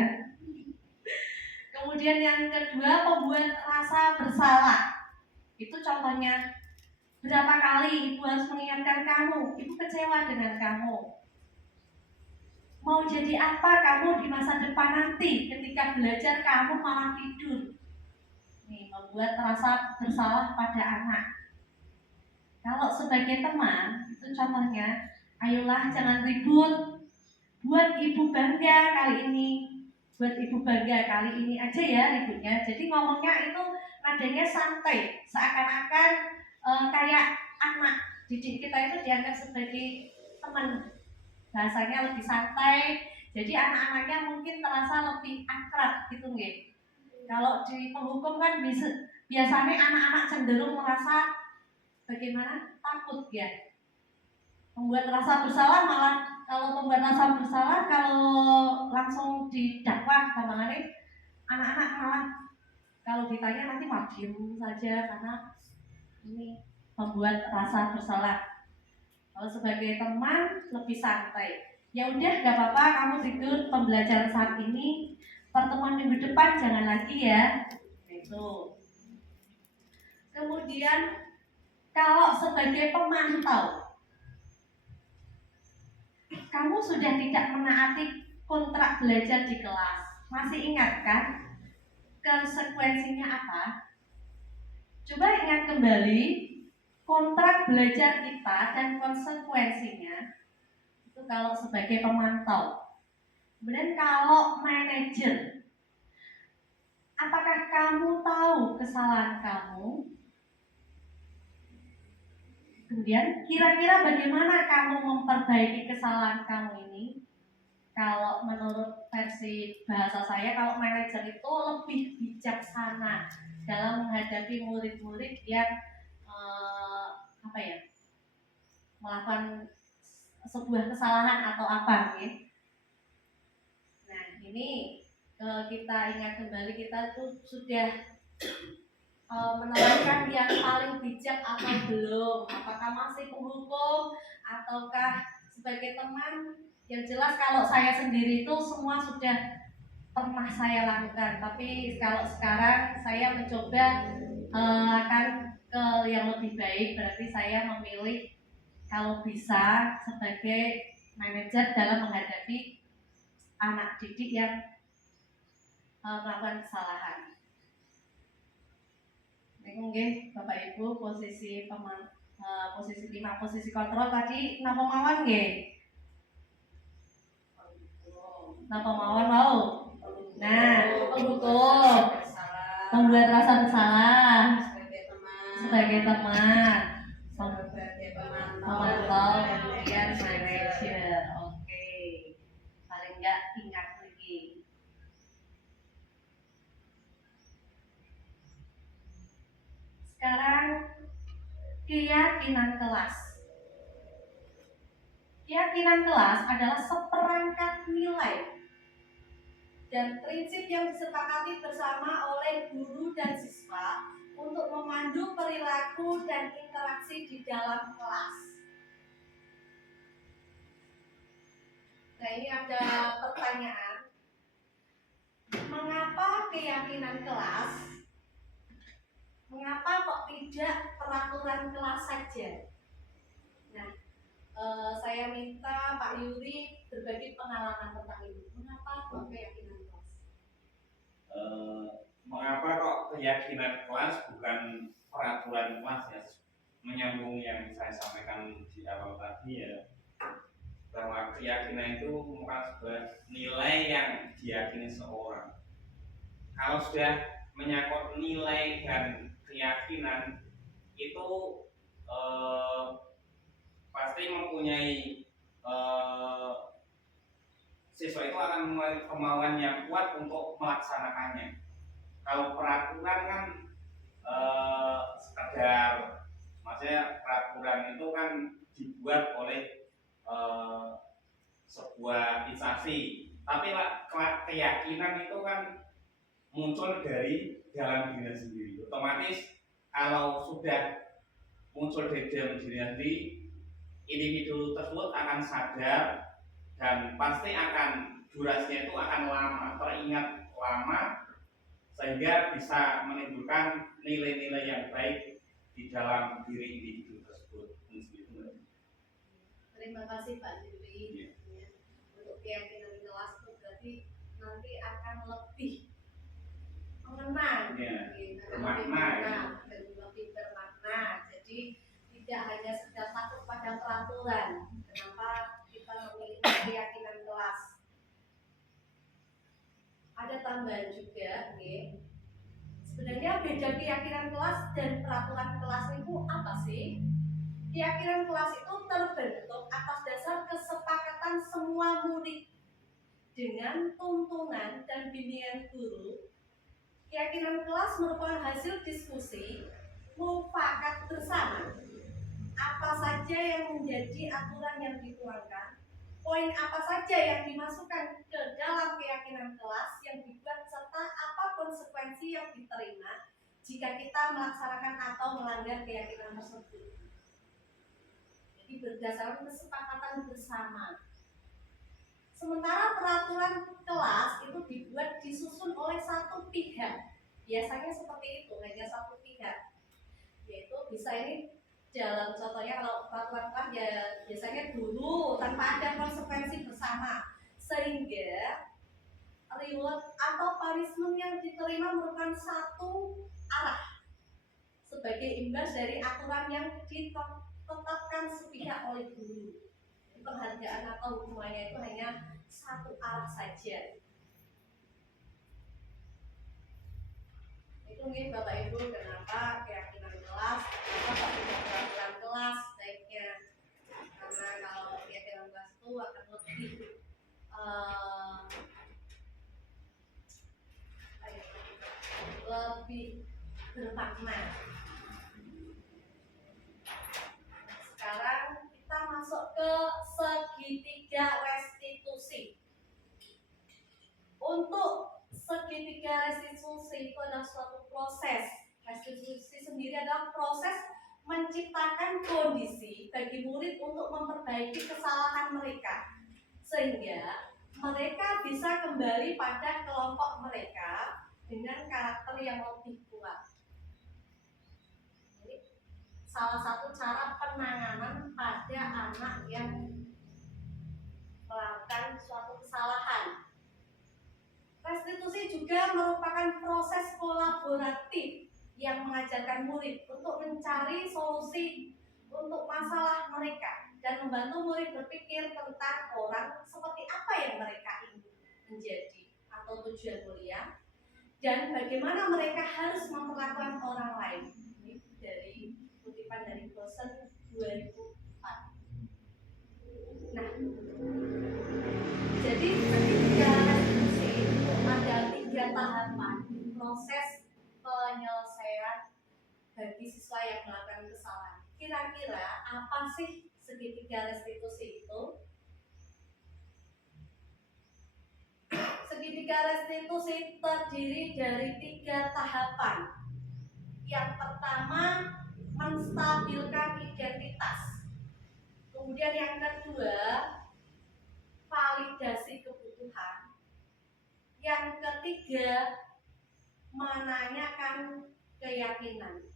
Kemudian yang kedua, membuat rasa bersalah. Itu contohnya, berapa kali ibu harus mengingatkan kamu, ibu kecewa dengan kamu. Mau jadi apa kamu di masa depan nanti ketika belajar kamu malah tidur. Nih, membuat rasa bersalah pada anak. Kalau sebagai teman, itu contohnya, ayolah jangan ribut, buat ibu bangga kali ini, buat ibu bangga kali ini aja ya ributnya. Jadi ngomongnya itu nadanya santai, seakan-akan kayak anak didik kita itu dianggap sebagai teman, bahasanya lebih santai. Jadi anak-anaknya mungkin terasa lebih akrab gitu nggih. Kalau di penghukum kan biasanya anak-anak cenderung merasa bagaimana? Takut ya. Membuat rasa bersalah malah, kalau membuat rasa bersalah kalau langsung didakwa gampangannya anak-anak malah kalau ditanya nanti malah diem saja karena ini membuat rasa bersalah. Kalau sebagai teman lebih santai. Ya udah gak apa-apa kamu tidur pembelajaran saat ini, pertemuan minggu depan jangan lagi ya. Itu. Kemudian kalau sebagai pemantau, kamu sudah tidak menaati kontrak belajar di kelas. Masih ingat kan konsekuensinya apa? Coba ingat kembali kontrak belajar kita dan konsekuensinya. Itu kalau sebagai pemantau. Kemudian kalau manajer, apakah kamu tahu kesalahan kamu? Kemudian kira-kira bagaimana kamu memperbaiki kesalahan kamu ini? Kalau menurut versi bahasa saya, kalau manajer itu lebih bijaksana dalam menghadapi murid-murid yang melakukan sebuah kesalahan atau apa, ya? Nah ini kita ingat kembali, kita tuh sudah menerapkan yang paling bijak atau belum? Apakah masih penghukum ataukah sebagai teman? Yang jelas kalau saya sendiri itu semua sudah pernah saya lakukan. Tapi kalau sekarang saya mencoba akan ke yang lebih baik. Berarti saya memilih kalau bisa sebagai manajer dalam menghadapi anak didik yang melakukan kesalahan. Nggih, Bapak Ibu, posisi 5 posisi kontrol tadi napa mawon nggih? Napa mawon mau? Nah, penghukum, membuat rasa bersalah sebagai teman, pemantau, kemudian manajer. Oke, paling nggak ingat lagi. Sekarang keyakinan kelas. Keyakinan kelas adalah seperangkat nilai dan prinsip yang disepakati bersama oleh guru dan siswa untuk memandu perilaku dan interaksi di dalam kelas. Nah, ini ada pertanyaan. Mengapa keyakinan kelas? Mengapa kok tidak peraturan kelas saja? Nah, saya minta Pak Yuri berbagi pengalaman tentang ini. Mengapa kok keyakinan kelas? Mengapa kok keyakinan kelas bukan peraturan kelas ya? Menyambung yang saya sampaikan di awal tadi ya, bahwa keyakinan itu merupakan sebuah nilai yang diyakini seorang. Kalau sudah menyangkut nilai dan keyakinan itu pasti mempunyai siswa itu akan memiliki kemauan yang kuat untuk melaksanakannya. Kalau peraturan kan sekedar, maksudnya peraturan itu kan dibuat oleh sebuah instansi, tapi keyakinan itu kan muncul dari dalam diri sendiri. Otomatis kalau sudah muncul dari dalam diri sendiri, individu tersebut akan sadar dan pasti akan durasinya itu akan lama, teringat lama, sehingga bisa menimbulkan nilai-nilai yang baik di dalam diri individu tersebut. Terima kasih Pak Yuri. Ya. Untuk keyakinan kelas itu berarti nanti akan lebih mengenang, Ya, bermakna, dan lebih bermakna. Jadi tidak hanya sekedar takut pada peraturan. Kenapa kita memiliki keyakinan kelas? Ada tambahan juga, okay. Sebenarnya beda keyakinan kelas dan peraturan kelas itu apa sih? Keyakinan kelas itu terbentuk atas dasar kesepakatan semua murid dengan tuntunan dan bimbingan guru. Keyakinan kelas merupakan hasil diskusi mufakat bersama. Apa saja yang menjadi aturan yang dituangkan, poin apa saja yang dimasukkan ke dalam keyakinan kelas yang dibuat, serta apa konsekuensi yang diterima jika kita melaksanakan atau melanggar keyakinan tersebut. Jadi berdasarkan kesepakatan bersama. Sementara peraturan kelas itu dibuat disusun oleh satu pihak. Biasanya seperti itu, hanya satu pihak. Yaitu bisa ini dalam contohnya kalau peraturan kelas ya biasanya dulu tanpa ada konsekuensi bersama, sehingga reward atau punishment yang diterima merupakan satu arah sebagai imbas dari aturan yang ditetapkan sepihak oleh guru. Penghargaan atau hukumannya itu hanya satu arah saja. Itu mungkin Bapak Ibu kenapa keyakinan kelas, kenapa tidak peraturan kelas baiknya, karena kalau keyakinan kelas itu akan lebih bermakna. Sekarang kita masuk ke segitiga restitusi. Untuk segitiga restitusi itu adalah suatu proses. Restitusi sendiri adalah proses menciptakan kondisi bagi murid untuk memperbaiki kesalahan mereka, sehingga mereka bisa kembali pada kelompok mereka dengan karakter yang lebih kuat. Ini salah satu cara penanganan pada anak yang melakukan suatu kesalahan. Restitusi juga merupakan proses kolaboratif yang mengajarkan murid untuk mencari solusi untuk masalah mereka dan membantu murid berpikir tentang orang seperti apa yang mereka ingin menjadi atau tujuan mulia, dan bagaimana mereka harus memperlakukan orang lain. Ini dari kutipan dari Bosen 2004. Nah, jadi ketika restitusi ada 3 tahapan proses penyelesaian bagi siswa yang melakukan kesalahan. Kira-kira apa sih segitiga restitusi itu? Segitiga segitiga restitusi terdiri dari 3 tahapan. Yang pertama, menstabilkan identitas. Kemudian yang kedua, validasi kebutuhan. Yang ketiga, menanyakan keyakinan.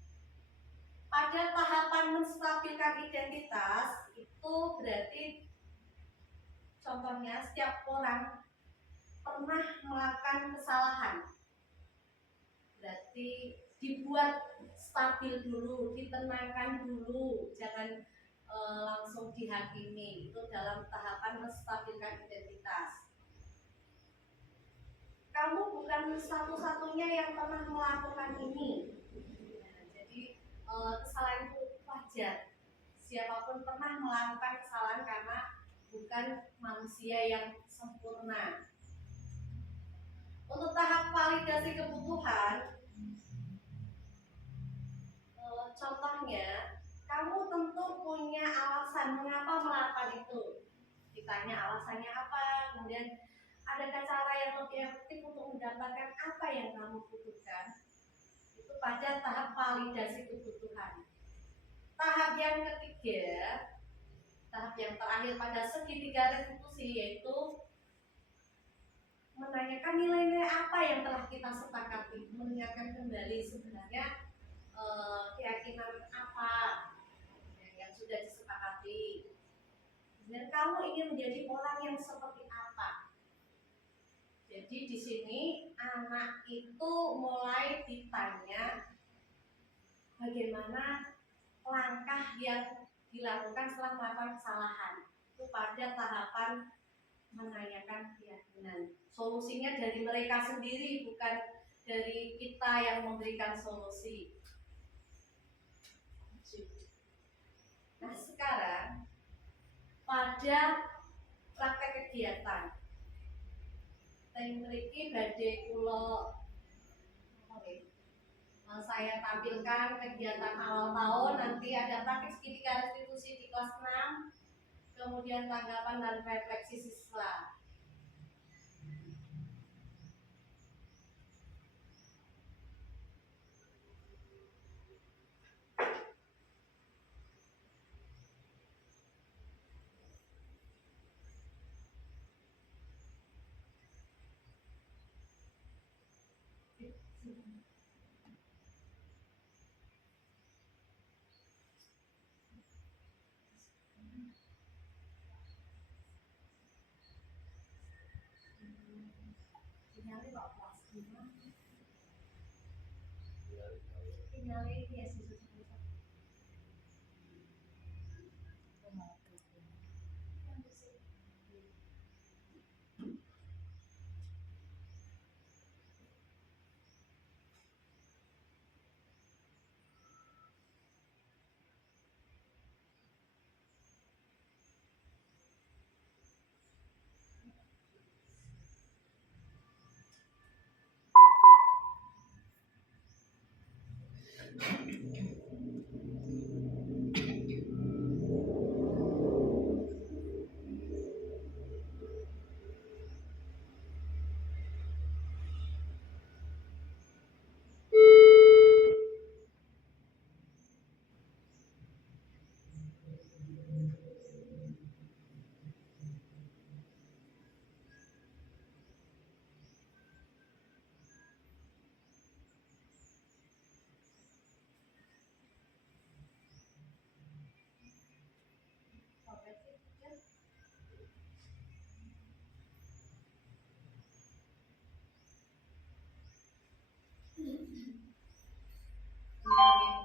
Pada tahapan menstabilkan identitas itu berarti contohnya setiap orang pernah melakukan kesalahan. Berarti dibuat stabil dulu, ditenangkan dulu, jangan langsung dihakimi. Itu dalam tahapan menstabilkan identitas. Kamu bukan satu-satunya yang pernah melakukan ini. Nah, jadi kesalahan itu wajar. Siapapun pernah melakukan kesalahan karena bukan manusia yang sempurna. Untuk tahap validasi kebutuhan, contohnya, kamu tentu punya alasan mengapa melakukan itu. Ditanya alasannya apa, kemudian adakah cara yang lebih efektif untuk mendapatkan apa yang kamu butuhkan. Itu pada tahap validasi kebutuhan. Tahap yang ketiga, tahap yang terakhir pada segitiga restitusi, yaitu menanyakan nilai-nilai apa yang telah kita sepakati, mengingatkan kembali sebenarnya keyakinan apa yang sudah disepakati. Dan kamu ingin menjadi orang yang seperti apa? Jadi di sini anak itu mulai ditanya bagaimana langkah yang dilakukan setelah melakukan kesalahan. Itu pada tahapan menanyakan keyakinan. Solusinya dari mereka sendiri, bukan dari kita yang memberikan solusi. Nah sekarang pada praktek kegiatan, mriki badhe kula saya tampilkan kegiatan awal tahun. Nanti ada praktik segitiga restitusi di kelas 6, kemudian tanggapan dan refleksi siswa. Sinyalnya Pak Kelas 5. Sinyalnya ya siswa.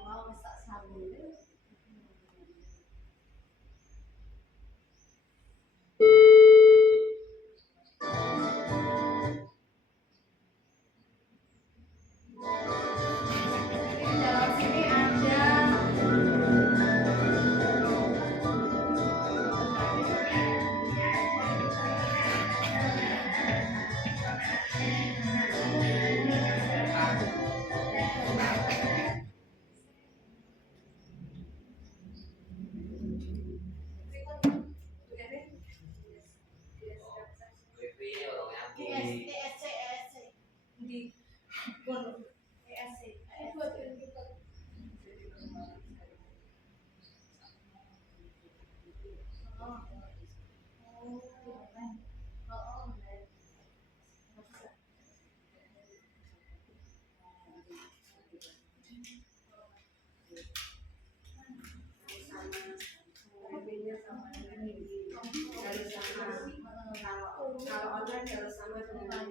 Mau masak sambal. Dalam sini ada Wifi orang Di yang SCM di Pur ESC. Kalau online harus sama dengan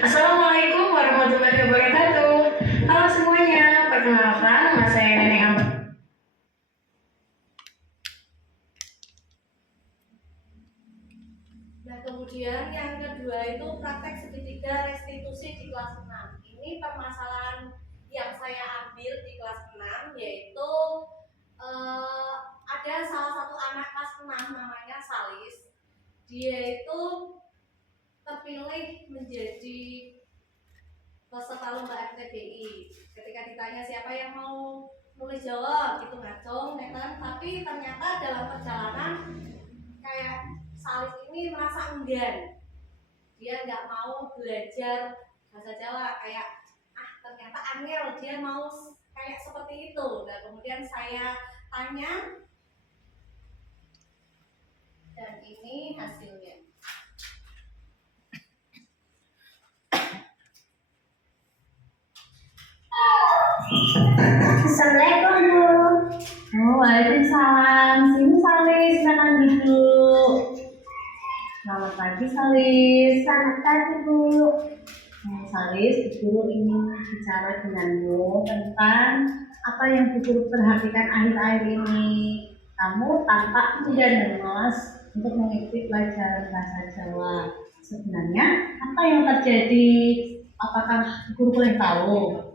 Assalamualaikum warahmatullahi wabarakatuh. Halo semuanya, perkenalkan nama saya Neneng Amber. Nah, kemudian yang kedua itu praktek segitiga restitusi di kelas 6. Ini permasalahan yang saya ambil di kelas 6 yaitu ada salah satu anak kelas 6 namanya Salis. Dia itu terpilih menjadi peserta lomba FTBI. Ketika ditanya siapa yang mau nulis jawab, itu ngacung, ya kan? Tapi ternyata dalam perjalanan kayak Salis ini merasa enggan. Dia nggak mau belajar bahasa Jawa, kayak ternyata angel, dia mau kayak seperti itu. Nah, kemudian saya tanya dan ini hasilnya. Assalamualaikum Bu. Waalaikumsalam. Sini Salis, silakan duduk. Selamat pagi Salis. Selamat pagi Bu. Salis, Bu Guru ingin bicara denganmu tentang apa yang Bu Guru perhatikan akhir-akhir ini. Kamu tampak muda dan malas untuk mengikuti pelajaran bahasa Jawa. Sebenarnya apa yang terjadi? Apakah Guru boleh tahu?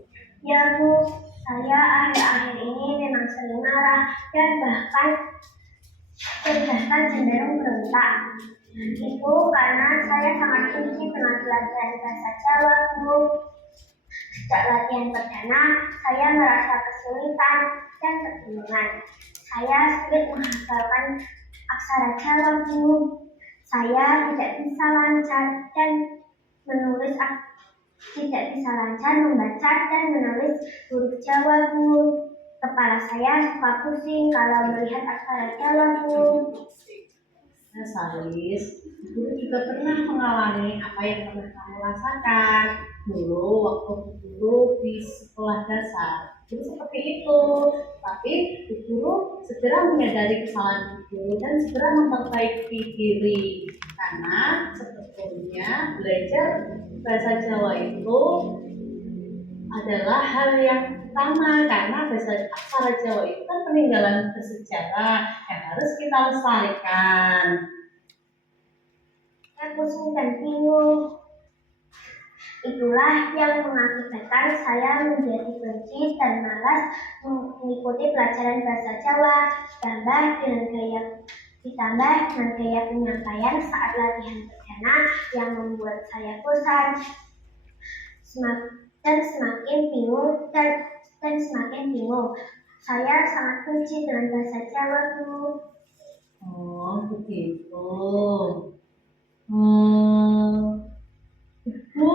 Ya Bu, saya akhir-akhir ini memang sering marah dan bahkan cenderung berontak. Itu karena saya sangat benci dengan pelajaran bahasa Jawa Bu. Sejak latihan perdana, saya merasa kesulitan dan kebingungan. Saya sulit menghafalkan aksara Jawa Bu. Saya tidak bisa lancar membaca dan menulis huruf Jawa Bu. Kepala saya suka pusing kalau melihat aksara Jawa Bu. Nah, Salis, guru juga pernah mengalami apa yang pernah kamu rasakan dulu waktu guru di sekolah dasar. Itu seperti itu, tapi guru segera menyadari kesalahan guru dan segera memperbaiki diri. Karena sebetulnya belajar bahasa Jawa itu adalah hal yang utama karena bahasa aksara Jawa itu kan peninggalan bersejarah yang harus kita lestarikan. Saya pusing dan bingung. Itulah yang mengakibatkan saya menjadi benci dan malas mengikuti pelajaran bahasa Jawa, ditambah dengan gaya penyampaian saat latihan perdana yang membuat saya bosan dan semakin bingung. Saya sangat benci dengan bahasa Jawa, Bu. Oh, begitu. Ibu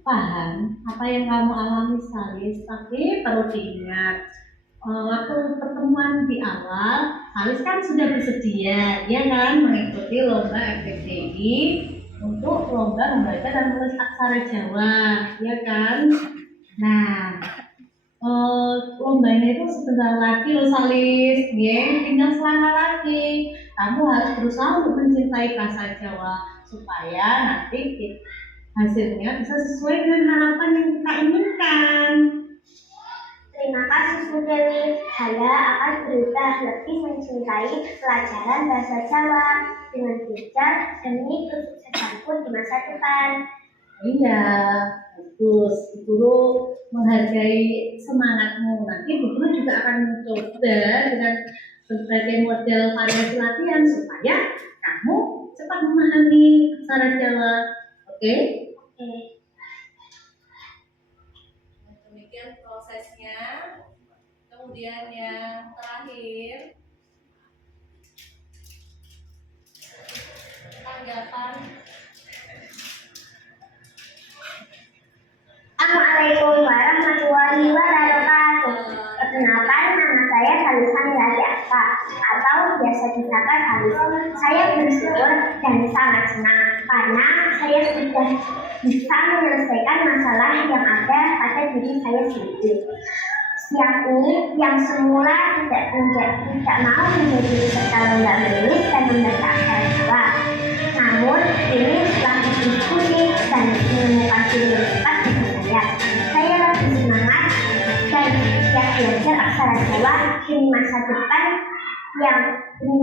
paham apa yang kamu alami, Salis, tapi perlu diingat waktu pertemuan di awal, Salis kan sudah bersedia, ya kan, mengikuti lomba FPTI untuk lomba membaca dan menulis aksara Jawa, ya kan? Nah, lombanya itu sebentar lagi loh, Salis, ya, tinggal selangkah lagi. Kamu harus berusaha untuk mencintai bahasa Jawa supaya nanti hasilnya bisa sesuai dengan harapan yang kita inginkan. Terima kasih Bu Dewi. Saya akan berubah lebih mencintai pelajaran bahasa Jawa dengan belajar demi kesuksesanku di masa depan. Iya, bagus. Guru menghargai semangatmu. Nanti guru juga akan mencoba dengan berbagai model variasi latihan supaya kamu cepat memahami aksara Jawa. Oke? Oke. Demikian prosesnya. Kemudian yang terakhir, tanggapan. Assalamualaikum warahmatullahi wabarakatuh. Perkenalkan, nama saya Salisan Yasa atau biasa disapa Salis. Saya bersyukur dan sangat senang karena saya sudah bisa menyelesaikan masalah yang ada pada diri saya sendiri. Yakni yang semula tidak mau menjadi peserta lomba menulis dan membaca aksara Jawa. Namun ini setelah berdiskusi dan menemukan pilihan tepat bagi saya lebih semangat dan siap belajar aksara Jawa demi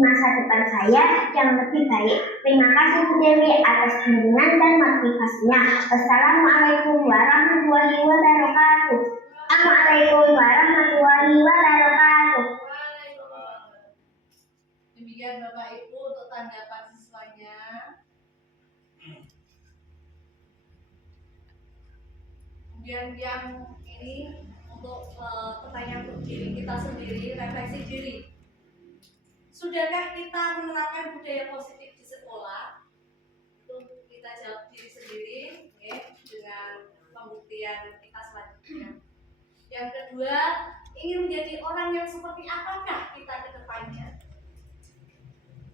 masa depan saya yang lebih baik. Terima kasih Bu Dewi atas bimbingan dan motivasinya. Wassalamualaikum warahmatullahi wabarakatuh. Assalamualaikum warahmatullahi wabarakatuh. Demikian Bapak Ibu untuk tanggapan siswanya. Kemudian yang ini untuk pertanyaan untuk diri kita sendiri, refleksi diri. Sudahkah kita menerapkan budaya positif di sekolah? Itu kita jawab diri sendiri, ya, dengan pembuktian kita selanjutnya. Yang kedua, ingin menjadi orang yang seperti apakah kita ke depannya?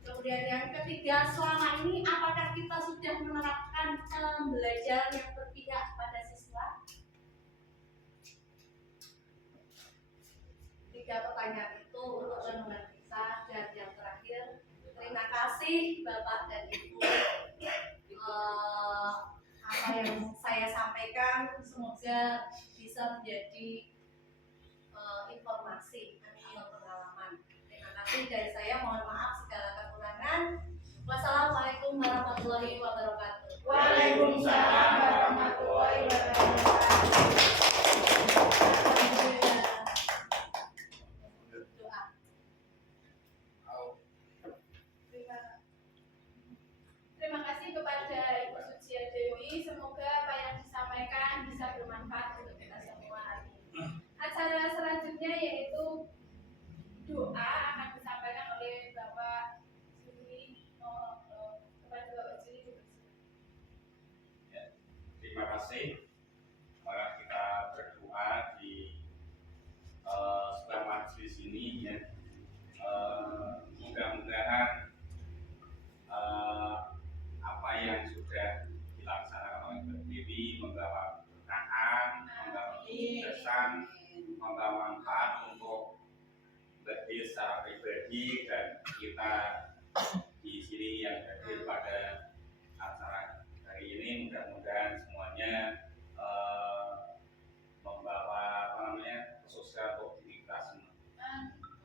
Kemudian yang ketiga, selama ini apakah kita sudah menerapkan pembelajaran yang berpihak pada siswa? 3 pertanyaan itu untuk renungan kita. Dan yang terakhir, terima kasih Bapak dan Ibu. Apa yang saya sampaikan semoga bisa menjadi informasi atau pengalaman. Terima kasih dari saya, mohon maaf segala kekurangan. Wassalamualaikum warahmatullahi wabarakatuh. Waalaikumsalam warahmatullahi wabarakatuh. Terima kasih kepada Ibu Sucia Dewi. Semoga apa yang disampaikan bisa bermanfaat untuk kita semua. Acara selanjutnya yaitu doa akan disampaikan oleh Bapak Juli. Kepada Bapak Juli. Ya, terima kasih. Mari kita berdoa di sebuah majelis ini, ya. Mudah-mudahan berjanji dan kita di sini yang hadir pada acara hari ini mudah-mudahan semuanya membawa sosial untuk diri kita semua.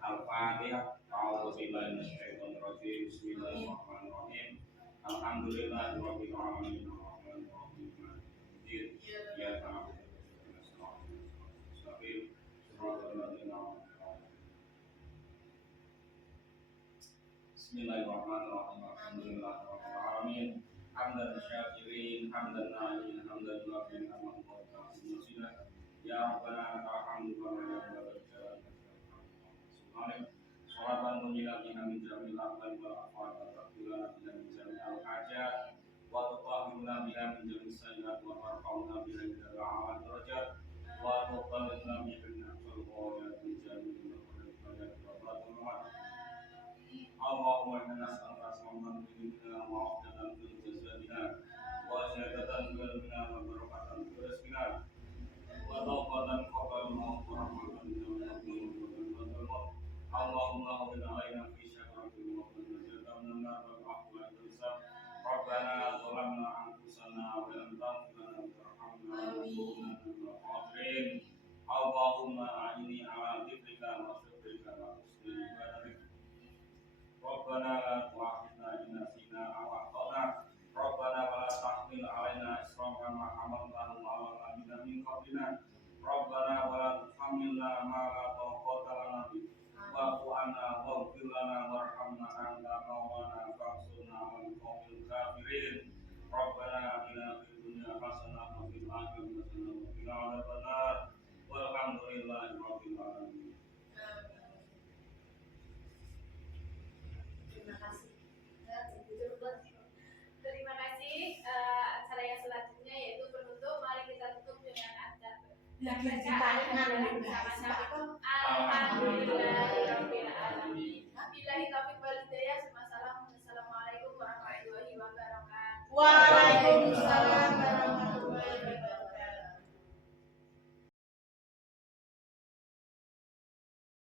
Al-Fatihah. A'udzubillahi minasyaitonir rajim. Bismillahirrahmanirrahim. Alhamdulillahirabbil alamin. Arrahmanir rahim. Iyyaka na'budu wa iyyaka nasta'in. Shiratal ladzina an'amta 'alaihim. Bismillahirrahmanirrahim. Alhamdulillahirabbil alamin. Hamdan syakirin, hamdan na'imin, hamdan mu'afin, hamdan mu'afin. Ya Rabbana lakal hamdu kama yanbaghi li jalali Salatan tunjina biha min jamil aqdal wal afwal wa taqbilana biha min jamil al-hajat wa tutahhiruna biha min jamil sayyi'at wa tarfa'una biha ila al-a'la darajat wa tuqallina biha min aqsal ghayat min jamil al-hajat wa tarfa'una Allahumma inna nas'aluka asma'an bina wa afdatan fil jasadina wa syahadatan fil bina wa barakatan fil rizqina wa tawbatan qabla al-maut wa rahmatan min al-maut Allahumma wina alaina fi syakaratin wa najatan min nar wal aqwa al-hisab Rabbana zalamna anfusana wa lam taghfir lana wa tarhamna lanakunanna minal khasirin Allahumma a'inni ala dzikrika wa syukrika wa husni ibadatik Rabbana la tu'akhidna in nasina aw akhtana Rabbana wa la tahmil alaina isran kama hamaltahu 'ala alladziina min qablina Rabbana wa la tuhammilna ma la taqata lana bihi wa'fu 'anna waghfir lana warhamna anta maulana fansurna 'alal qaumil kafirin Rabbana atina fid dunya hasanah wa fil akhirati hasanah wa qina adzabannar walhamdulillahi rabbil alamin. Terima kasih. Terima kasih. Acara yang selanjutnya yaitu penutup. Mari kita tutup dengan adzan. Alhamdulillahirabbil alamin. Billahi taufiq wal hidayah. Assalamualaikum warahmatullahi wabarakatuh.